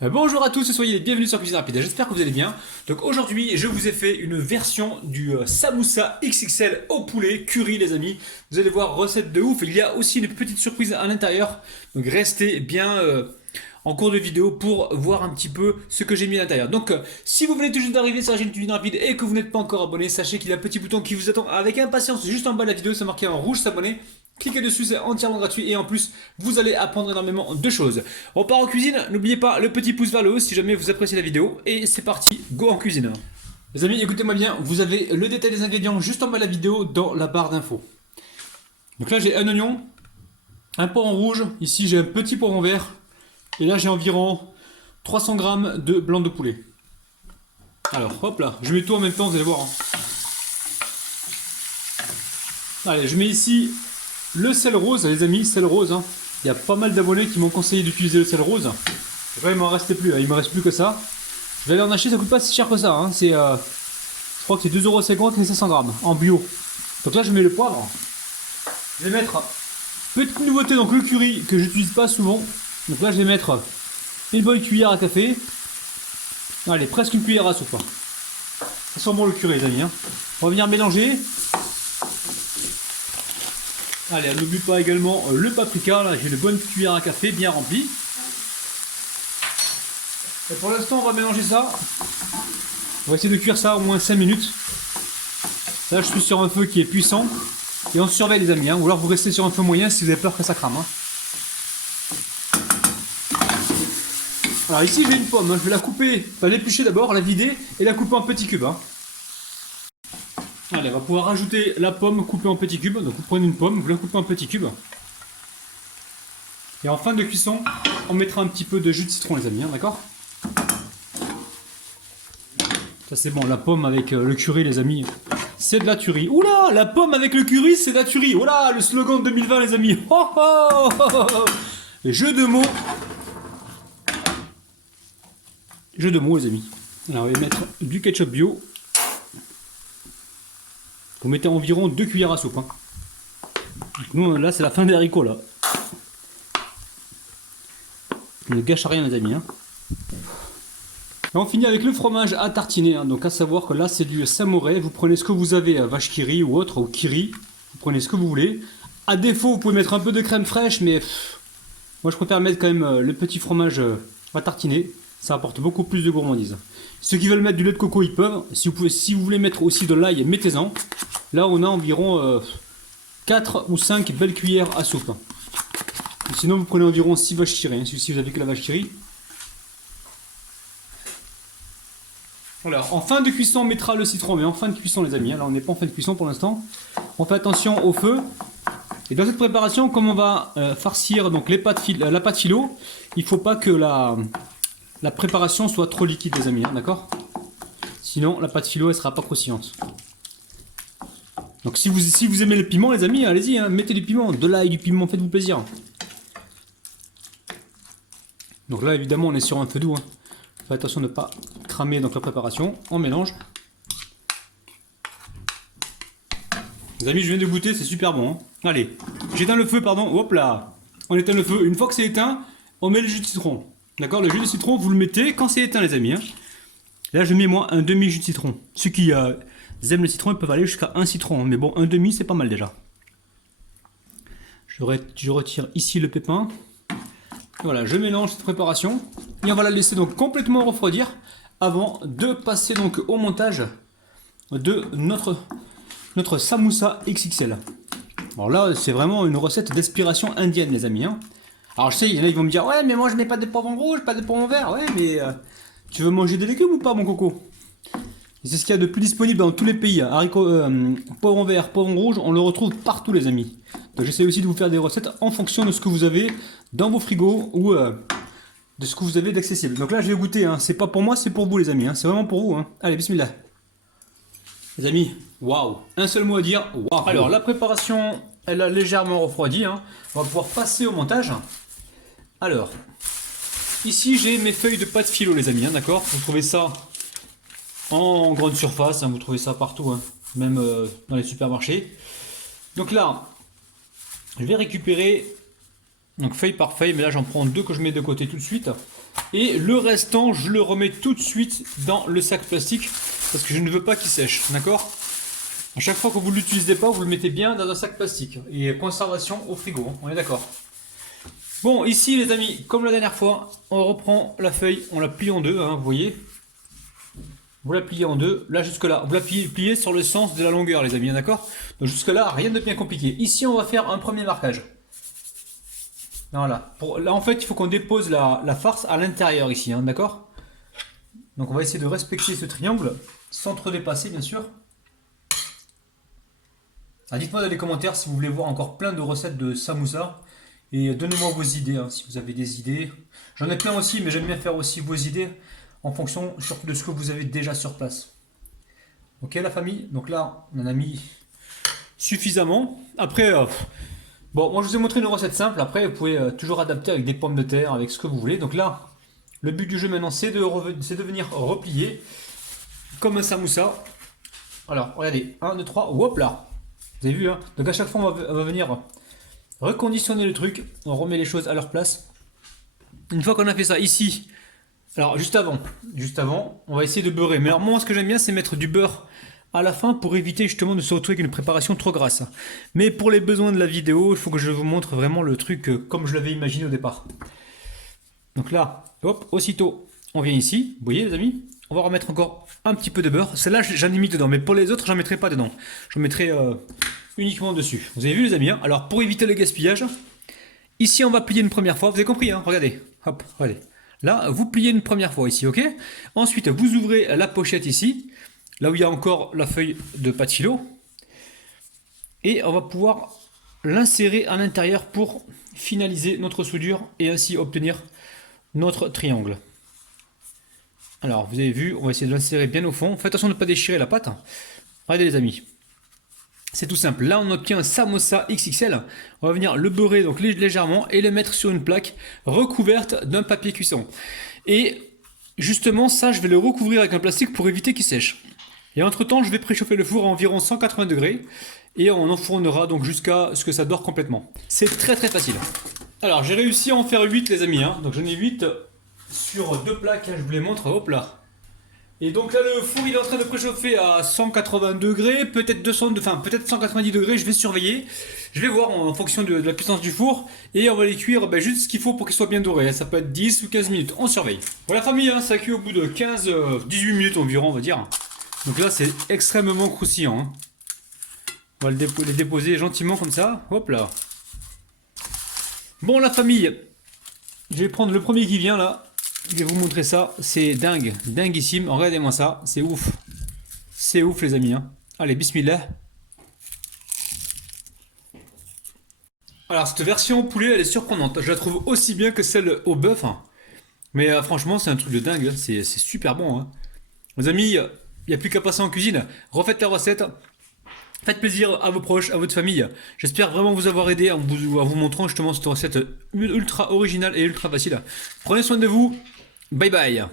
Bonjour à tous et soyez les bienvenus sur Cuisine Rapide, j'espère que vous allez bien. Donc aujourd'hui je vous ai fait une version du samoussa XXL au poulet curry les amis. Vous allez voir, recette de ouf, il y a aussi une petite surprise à l'intérieur. Donc restez bien en cours de vidéo pour voir un petit peu ce que j'ai mis à l'intérieur. Donc si vous venez tout juste d'arriver sur la chaîne Cuisine Rapide et que vous n'êtes pas encore abonné, sachez qu'il y a un petit bouton qui vous attend avec impatience juste en bas de la vidéo, c'est marqué en rouge s'abonner. Cliquez dessus, c'est entièrement gratuit et en plus, vous allez apprendre énormément de choses. On part en cuisine, n'oubliez pas le petit pouce vers le haut si jamais vous appréciez la vidéo. Et c'est parti, go en cuisine. Les amis, écoutez-moi bien, vous avez le détail des ingrédients juste en bas de la vidéo dans la barre d'infos. Donc là, j'ai un oignon, un poivron rouge, ici j'ai un petit poivron vert, et là j'ai environ 300 g de blanc de poulet. Alors, hop là, je mets tout en même temps, vous allez voir. Allez, je mets ici le sel rose, les amis, sel rose. Il y a pas mal d'abonnés qui m'ont conseillé d'utiliser le sel rose. Là, il m'en restait plus, il me reste plus que ça. Je vais aller en acheter, ça coûte pas si cher que ça. C'est, je crois que c'est 2,50 € et 500 g en bio. Donc là, je mets le poivre. Je vais mettre petite nouveauté, donc le curry que j'utilise pas souvent. Donc là, je vais mettre une bonne cuillère à café. Allez, presque une cuillère à soupe. Ça sent bon le curry, les amis. On va venir mélanger. Allez, on n'oublie pas également le paprika, là j'ai une bonne cuillère à café bien remplie. Et pour l'instant on va mélanger ça. On va essayer de cuire ça au moins 5 minutes. Là je suis sur un feu qui est puissant. Et on surveille les amis, ou alors vous restez sur un feu moyen si vous avez peur que ça crame. Alors ici j'ai une pomme, je vais la couper, enfin l'éplucher d'abord, la vider et la couper en petits cubes. Allez, on va pouvoir rajouter la pomme coupée en petits cubes. Donc vous prenez une pomme, vous la coupez en petits cubes. Et en fin de cuisson, on mettra un petit peu de jus de citron les amis, d'accord? Ça c'est bon, la pomme avec le curry les amis, c'est de la tuerie. Oula, la pomme avec le curry, c'est de la tuerie. Oula, le slogan de 2020 les amis. Oh, oh, oh, oh. Jeu de mots. Jeu de mots les amis. Alors on va mettre du ketchup bio. Vous mettez environ 2 cuillères à soupe. Donc nous, là, c'est la fin des haricots, là. Ne gâche rien, les amis. Et on finit avec le fromage à tartiner. Donc, à savoir que là, c'est du samouraï. Vous prenez ce que vous avez, vache qui rit ou autre, ou kiri. Vous prenez ce que vous voulez. À défaut, vous pouvez mettre un peu de crème fraîche, mais moi, je préfère mettre quand même le petit fromage à tartiner. Ça apporte beaucoup plus de gourmandise. Ceux qui veulent mettre du lait de coco, ils peuvent. Si vous voulez mettre aussi de l'ail, mettez-en. Là, on a environ 4 ou 5 belles cuillères à soupe. Sinon, vous prenez environ 6 vaches qui rit, si vous avez que la vache qui rit. Alors, en fin de cuisson, on mettra le citron, mais en fin de cuisson, les amis. Là, on n'est pas en fin de cuisson pour l'instant. On fait attention au feu. Et dans cette préparation, comme on va farcir donc la pâte philo, il ne faut pas que la préparation soit trop liquide, les amis, d'accord? Sinon, la pâte philo, elle sera pas croustillante. Donc si vous aimez le piment, les amis, allez-y, mettez du piment, de l'ail, du piment, faites-vous plaisir. Donc là, évidemment, on est sur un feu doux. Faites attention de ne pas cramer donc la préparation. On mélange. Les amis, je viens de goûter, c'est super bon. Allez, j'éteins le feu, pardon. Hop là, on éteint le feu. Une fois que c'est éteint, on met le jus de citron. D'accord, le jus de citron, vous le mettez quand c'est éteint, les amis. Là, je mets moi un demi-jus de citron. Ceux qui aiment le citron, ils peuvent aller jusqu'à un citron. Mais bon, un demi, c'est pas mal déjà. Je retire ici le pépin. Voilà, je mélange cette préparation. Et on va la laisser donc complètement refroidir avant de passer donc au montage de notre samoussa XXL. Alors là, c'est vraiment une recette d'inspiration indienne, les amis. Alors je sais, il y en a qui vont me dire, ouais, mais moi je mets pas de poivron rouge, pas de poivron vert. Ouais, mais tu veux manger des légumes ou pas, mon coco? C'est ce qu'il y a de plus disponible dans tous les pays. Haricots, poivron vert, poivron rouge, on le retrouve partout, les amis. Donc j'essaie aussi de vous faire des recettes en fonction de ce que vous avez dans vos frigos ou de ce que vous avez d'accessible. Donc là, je vais goûter. C'est pas pour moi, c'est pour vous, les amis. C'est vraiment pour vous. Allez, bismillah. Les amis, waouh. Un seul mot à dire, waouh. Alors, la préparation, elle a légèrement refroidi. On va pouvoir passer au montage. Alors, ici, j'ai mes feuilles de pâte philo, les amis. D'accord? Vous trouvez ça en grande surface, vous trouvez ça partout, même dans les supermarchés. Donc là, je vais récupérer donc feuille par feuille, mais là j'en prends deux que je mets de côté tout de suite. Et le restant, je le remets tout de suite dans le sac plastique parce que je ne veux pas qu'il sèche, d'accord? À chaque fois que vous ne l'utilisez pas, vous le mettez bien dans un sac plastique. Et conservation au frigo, hein, on est d'accord. Bon, ici les amis, comme la dernière fois, on reprend la feuille, on la plie en deux, hein, vous voyez. Vous la pliez en deux, là jusque là, vous la pliez sur le sens de la longueur les amis, d'accord? Donc jusque là, rien de bien compliqué. Ici, on va faire un premier marquage. Voilà. Là, en fait, il faut qu'on dépose la farce à l'intérieur ici, hein, d'accord? Donc, on va essayer de respecter ce triangle, sans trop dépasser, bien sûr. Dites-moi dans les commentaires si vous voulez voir encore plein de recettes de samoussa. Et donnez-moi vos idées, hein, si vous avez des idées. J'en ai plein aussi, mais j'aime bien faire aussi vos idées en fonction surtout de ce que vous avez déjà sur place. Ok, la famille? Donc là, on en a mis suffisamment. Après... bon, moi je vous ai montré une recette simple, après vous pouvez toujours adapter avec des pommes de terre, avec ce que vous voulez. Donc là, le but du jeu maintenant c'est de venir replier comme un samoussa. Alors, regardez, 1, 2, 3, hop là. Vous avez vu, hein? Donc à chaque fois on va venir reconditionner le truc, on remet les choses à leur place. Une fois qu'on a fait ça ici, alors juste avant, on va essayer de beurrer. Mais alors moi ce que j'aime bien c'est mettre du beurre à la fin pour éviter justement de se retrouver avec une préparation trop grasse. Mais pour les besoins de la vidéo, il faut que je vous montre vraiment le truc comme je l'avais imaginé au départ. Donc là, hop, aussitôt, on vient ici, vous voyez les amis, on va remettre encore un petit peu de beurre. Celle-là, j'en ai mis dedans, mais pour les autres, j'en mettrai pas dedans. J'en mettrai uniquement dessus. Vous avez vu les amis, hein? Alors pour éviter le gaspillage, ici on va plier une première fois, vous avez compris, hein? Regardez, hop, regardez. Là, vous pliez une première fois ici, ok? Ensuite, vous ouvrez la pochette ici, là où il y a encore la feuille de pâte philo. Et on va pouvoir l'insérer à l'intérieur pour finaliser notre soudure et ainsi obtenir notre triangle. Alors, vous avez vu, on va essayer de l'insérer bien au fond. Faites attention de ne pas déchirer la pâte. Regardez les amis. C'est tout simple. Là, on obtient un samosa XXL. On va venir le beurrer donc légèrement et le mettre sur une plaque recouverte d'un papier cuisson. Et justement, ça, je vais le recouvrir avec un plastique pour éviter qu'il sèche. Et entre temps, je vais préchauffer le four à environ 180 degrés et on enfournera donc jusqu'à ce que ça dore complètement. C'est très très facile. Alors, j'ai réussi à en faire 8 les amis, hein. Donc j'en ai 8 sur 2 plaques, hein, je vous les montre, hop là. Et donc là, le four il est en train de préchauffer à 180 degrés, peut-être 200, enfin peut-être 190 degrés, je vais surveiller. Je vais voir en fonction de la puissance du four et on va les cuire juste ce qu'il faut pour qu'ils soient bien dorés. Ça peut être 10 ou 15 minutes, on surveille. Voilà famille, hein, ça cuit au bout de 18 minutes environ on va dire. Donc là c'est extrêmement croustillant. Hein. On va les déposer gentiment comme ça, hop là. Bon la famille, je vais prendre le premier qui vient là. Je vais vous montrer ça, c'est dingue, dinguissime. Regardez-moi ça, c'est ouf. C'est ouf les amis. Hein. Allez, bismillah. Alors cette version au poulet, elle est surprenante. Je la trouve aussi bien que celle au bœuf. Hein. Mais franchement, c'est un truc de dingue. Hein. C'est super bon. Hein. Les amis, il n'y a plus qu'à passer en cuisine. Refaites la recette. Faites plaisir à vos proches, à votre famille. J'espère vraiment vous avoir aidé en vous montrant justement cette recette ultra originale et ultra facile. Prenez soin de vous. Bye bye.